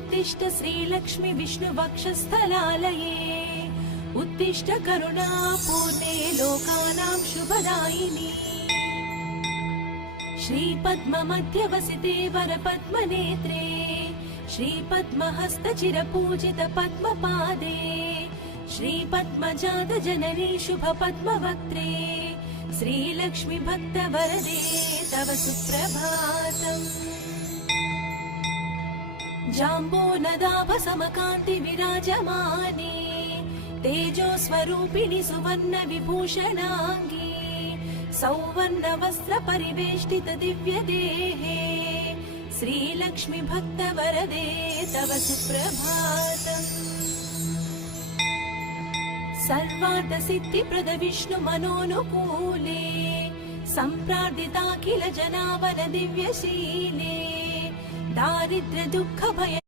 उत्तिष्ठ श्रीलक्ष्मी विष्णुवक्षस्थलालये उत्तिष्ठ करुणापूर्णे लोकानां शुभदायिनी श्रीपद्ममध्यवसिते वरपद्मनेत्रे श्रीपद्महस्तचिरपूजित पद्मपादे श्रीपद्मजातजननी शुभपद्मवक्त्रे श्रीलक्ष्मी भक्तवरदे तव सुप्रभातम्। जाम्बोनदाभसमकान्ति विराजमाने तेजोस्वरूपिणि सुवर्ण विभूषणाङ्गी सौवर्ण वस्त्र परिवेष्टित दिव्य देहे श्रीलक्ष्मी भक्तवरदे तव सुप्रभातम्। सर्वार्थ सिद्धिप्रद विष्णु मनोनुकूले सम्प्रार्थिता किल जनावन दिव्यशीले दारिद्र्य दुःख भय